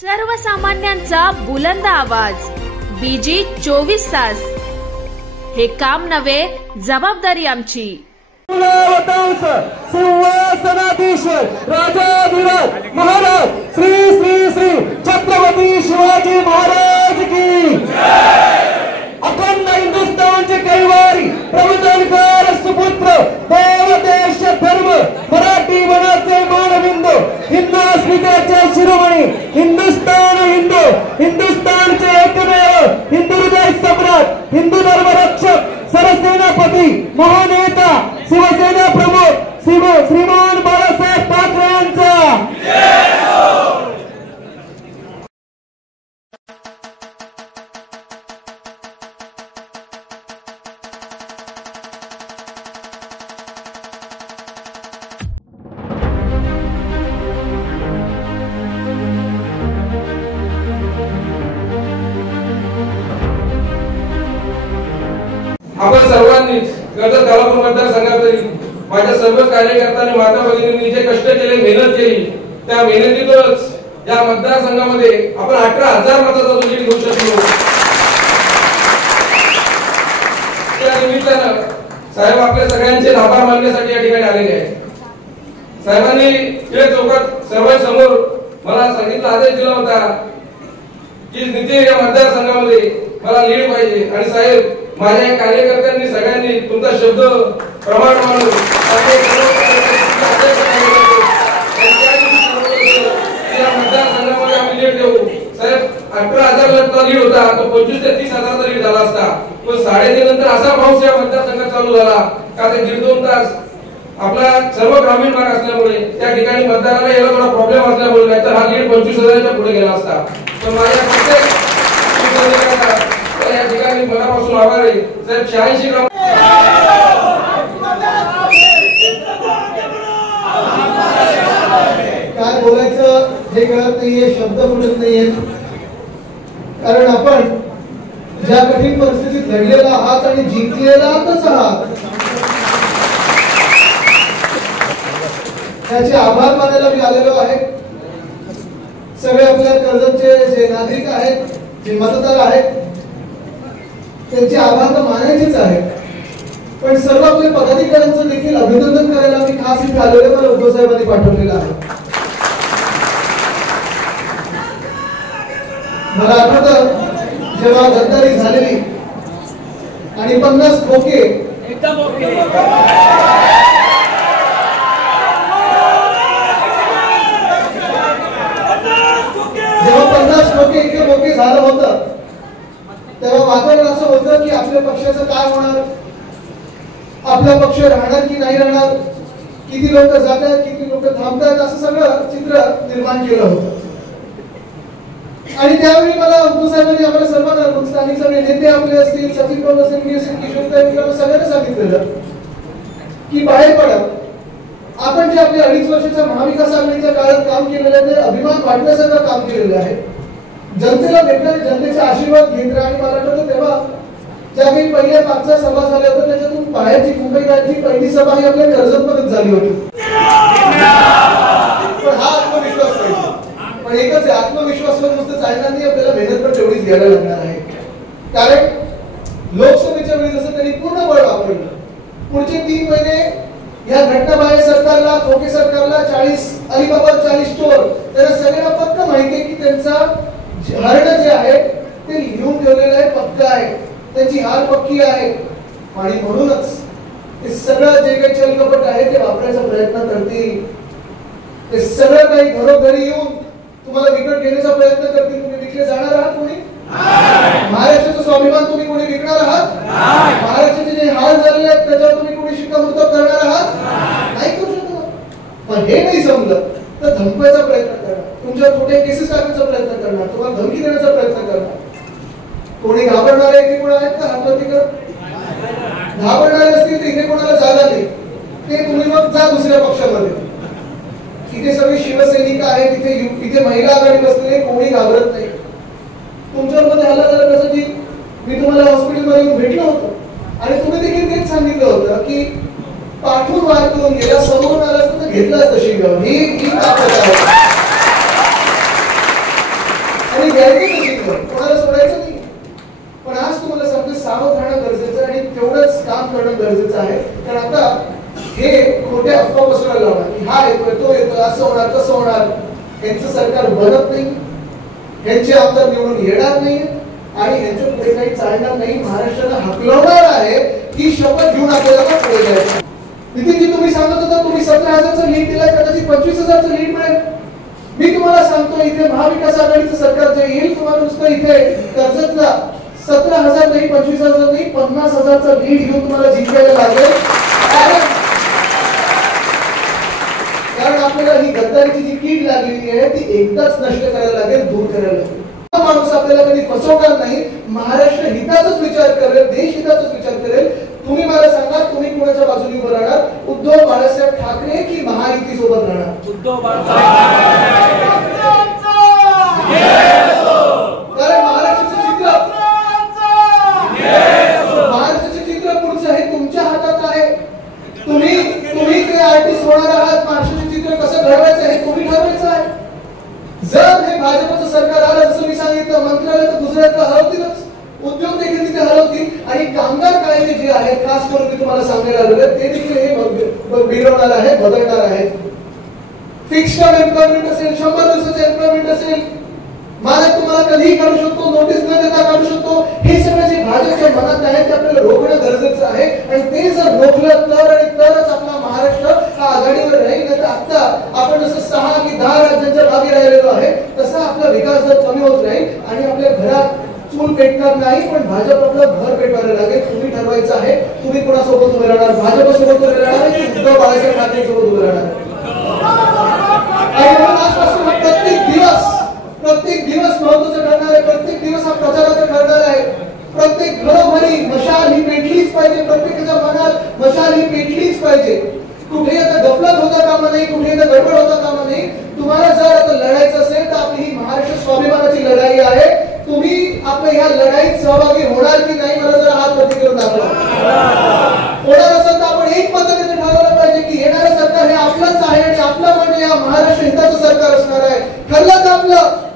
सर्वसामान्यांचा बुलंद आवाज, बीजी 24 तास. हे काम नव्हे, जबाबदारी आमची. सिंहासनाधीश्वर राजाधिराज महाराज श्री श्री श्री छत्रपती शिवाजी महाराज की अखंड हिंदुस्थानचे कैवारी प्रबोधनकार सुपुत्र देव देश धर्म मराठी मनाचे मानबिंदू हिंदुस्मिताचे शिरोमणी हिंदुस्थानचे एकमेव हिंदू हृदय सम्राट हिंदू धर्मरक्षक सरसेनापती महानेता शिवसेना प्रमुख श्रीमान बाळासाहेब ठाकरे यांचा आपण सर्वांनी कर्जत गावापूर मतदारसंघातील माझ्या सर्व कार्यकर्त्यांनी माता भगिनींनी जे कष्ट केले मेहनत केली त्या मेहनतीतूनच या मतदारसंघामध्ये आपण 18,000 मताचा लीड घेऊ शकलो. त्या निमित्तानं साहेब आपल्या सगळ्यांचे आभार मानण्यासाठी या ठिकाणी आलेले आहेत. साहेबांनी टिळक चौकात सर्वांसमोर मला सांगितलं आदेश दिला होता की नितीन या मतदारसंघामध्ये मला लीड पाहिजे आणि साहेब माझ्या कार्यकर्त्यांनी सगळ्यांनी तुमचा शब्द प्रमाण मानून मतदारसंघामध्ये आम्ही लीड देऊ. साहेब 18,000 लीड होता तो 25,000 ते 30,000 लीड झाला असता. पण 3:30 नंतर असा पाऊस या मतदारसंघात चालू झाला का ते 1.5-2 तास आपला सर्व ग्रामीण भाग असल्यामुळे त्या ठिकाणी मतदाराला यायला थोडा प्रॉब्लेम असल्यामुळे नाहीतर हा लीड 25,000च्या पुढे गेला असता. तर माझ्या प्रत्येक या ठिकाणी मनापासून आभार आहे. साहेब 86 ग्राम काय बोलायचं हे कळत नाहीये, शब्द फुटत नाहीये. कारण आपण ज्या कठीण परिस्थितीत लढलेला आहात आणि जिंकलेलाच आहात त्याचे आभार मानायला मी आलेलो आहे. सगळे आपल्या कर्जतचे जे नागरिक आहेत, जे मतदार आहेत त्यांचे आभार तर मानायचेच आहेत. पण सर्व आपल्या पदाधिकाऱ्यांचं देखील अभिनंदन करायला मी खास इथे आलेलो मला उद्धव साहेबांनी पाठवलेलं आहे. मला आठवतं जेव्हा गद्दारी झालेली आणि 50 खोके जेव्हा 50 खोके इतके मोके झालं होतं तेव्हा वातावरण असं होतं की आपल्या पक्षाचं काय होणार, आपला पक्ष राहणार की नाही राहणार, किती लोक जातात किती लोक थांबतात असं सगळं चित्र निर्माण केलं होतं. आणि त्यावेळी मला उद्धव साहेबांनी आम्हाला सर्वांना स्थानिक सगळे नेते आपले असतील, सचिन प्रभू असेल, किशोर सगळ्यांना सांगितलेलं की बाहेर पडा. आपण जे आपल्या 2.5 वर्षाच्या महाविकास आघाडीच्या काळात काम केलेलं आहे ते अभिमान वाटण्यासारखं काम केलेलं आहे. जनतेला भेटणारे जनतेचे आशीर्वाद घेत राहा. आणि मला आठवतं तेव्हा ज्या काही पहिल्या 5 सभा झाल्या होत्या त्याच्यातून बाहेरची मुंबईची पहिली सभा ही आपल्या कर्जतमध्येच झाली होती. पण हा आत्मविश्वास पाहिजे. पण एकच आहे, आत्मविश्वासावर नुसतं चालणार नाही, आपल्याला मेहनत पण तेवढीच घ्यायला लागणार आहे. कारण लोकसभेच्या वेळी जसं त्यांनी पूर्ण बळ वापरलं, पुढचे 3 महिने या घटनाबाह्य सरकारला, खोके सरकारला 40 अलिबाबा 40 स्टोर त्यांना सगळ्यांना पक्क माहिती आहे की त्यांचा हरण जे आहे ते लिहून ठेवलेलं आहे, पक्क आहे, त्यांची हार पक्की आहे. आणि म्हणूनच हे सगळं जे काही चलकपट आहे ते वापरायचा प्रयत्न करतील. ते सगळं काही घरोघरी येऊन तुम्हाला विकत घेण्याचा प्रयत्न करतील. तुम्ही विकले जाणार आहात कोणी? महाराष्ट्राचा स्वाभिमान तुम्ही कोणी विकणार आहात? महाराष्ट्राचे जे हाल झालेले आहेत त्याच्यावर तुम्ही कोणी शिक्कामोर्तब करणार आहात? नाही करू शकत. पण हे नाही समजलं तर धमकायचा प्रयत्न करणार, तुमच्यावर खोटे केसेस टाकण्याचा प्रयत्न करणार, तुम्हाला धमकी देण्याचा प्रयत्न करणार. कोणी घाबरणारे इथे कोण आहेत का? हातवरती कर. घाबरणारे असतील तर इथे कोणाला जागा नाही, ते तुम्ही मग जा दुसऱ्या पक्षामध्ये. इथे सगळे शिवसैनिक आहेत, इथे महिला आघाडी बसलेले, कोणी घाबरत नाही. तुमच्यामध्ये हल्ला झाला कसं की मी तुम्हाला हॉस्पिटलमध्ये येऊन भेटलो होतो आणि तुम्ही देखील तेच सांगितलं होतं की पाठवून वार करून गेला, समोरून आला असतं तर घेतलं असतं शिंगावर. ही ताकद आहे. आणि द्यायचं जिंकलं, कोणाला सोडायचं नाही. पण आज तुम्हाला सांगतो सावध राहणं गरजेचं आणि तेवढंच काम करणं गरजेचं आहे. कारण आता हे खोट्या अफवा पसरवायला लावणार की हा येतोय तो येतोय असं होणार तसं होणार. यांचं सरकार बनत नाही, यांचे आमदार निवडून येणार नाही आणि यांचं पुढे काही चालणार नाही. महाराष्ट्राला हकलवणार आहे ही शपथ घेऊन आपल्याला पुढे जायचं. नितीनजी तुम्ही सांगत होता तुम्ही 17,000चं लीड दिलाय, कदाचित 25,000चं लीड मिळेल. मी तुम्हाला सांगतो इथे महाविकास आघाडीचं सरकार जे येईल तुम्हाला नुसतं इथे कर्जतला 17,000 नाही 25,000 नाही 50,000चं लीड घेऊन तुम्हाला जिंकायला लागेल. कारण आपल्याला ही गद्दारीची जी कीड लागलेली आहे ती एकदाच नष्ट करायला लागेल, दूर करायला लागेल. माणूस आपल्याला कधी फसवणार नाही, महाराष्ट्र हिताचाच विचार करेल, देश हिताचाच विचार करेल. तुम्ही मला सांगा तुम्ही कोणाच्या बाजूने उभं राहणार? उद्धव बाळासाहेब ठाकरे की महायुती सोबत राहणार? उद्धव बाळासाहेब. कारण महाराष्ट्राचं चित्र पुढचं आहे तुमच्या हातात आहे. तुम्ही ते आर्टिस्ट होणार आहात. महाराष्ट्राचे चित्र कसं घडवायचं हे तुम्ही ठरवायचं आहे. जर हे भाजपचं सरकार आलं जसं मी सांगितलं मंत्रालय तर गुजरातला हलवतीलच, उद्योग देखील तिथे हलवतील आणि कामगार कायदे जे आहेत खास करून मी तुम्हाला सांगायला आलेले ते देखील हे बिघडवणार आहे, बदलणार आहे. फिक्स टर्म एम्प्लॉयमेंट असेल, 100 दिवसाचं एम्प्लॉयमेंट असेल, मालक तुम्हाला कधीही काढू शकतो, नोटीस न देता काढू शकतो. हे सगळं जे भाजपच्या मनात आहे ते आपल्याला रोखणं गरजेचं आहे आणि ते जर रोखलं तर आणि तरच आपला महाराष्ट्र हा आघाडीवर राहील. नाही तर आता आपण जसं 6 की 10 राज्यांच्या भागी राहिलेलो आहे तसा आपला विकास दर कमी होत राहील आणि आपल्या घरात चूल पेटणार नाही पण भाजप आपलं घर पेटवायला लागेल. तुम्ही ठरवायचं आहे तुम्ही कोणासोबत उभे राहणार, भाजपसोबत उभे राहणार की उद्धव बाळासाहेब ठाकरे सोबत उभे राहणार. आणि म्हणून आजपासून प्रत्येक दिवस महत्वाचं ठरणार आहे. प्रत्येक दिवस हा प्रचाराचा ठरणार आहे. प्रत्येक घरोघरी मशाल ही पेटलीच पाहिजे, प्रत्येकाच्या मनात मशाल ही पेटलीच पाहिजे. कुठे आता गफलत होता कामा नाही, कुठे आता गडबड होता कामा नाही. तुम्हाला जर आता लढायचं असेल तर आपली ही महाराष्ट्र स्वाभिमानाची लढाई आहे. तुम्ही आपल्या ह्या लढाईत सहभागी होणार की नाही मला जर हात वरती करून दाखवा. होणार असेल तर आपण एक पद्धतीने ठरवलं पाहिजे की येणारं सरकार हे आपलंच आहे आणि आपलं म्हणजे या महाराष्ट्र हिताचं सरकार असणार आहे. ठरलं का आपलं?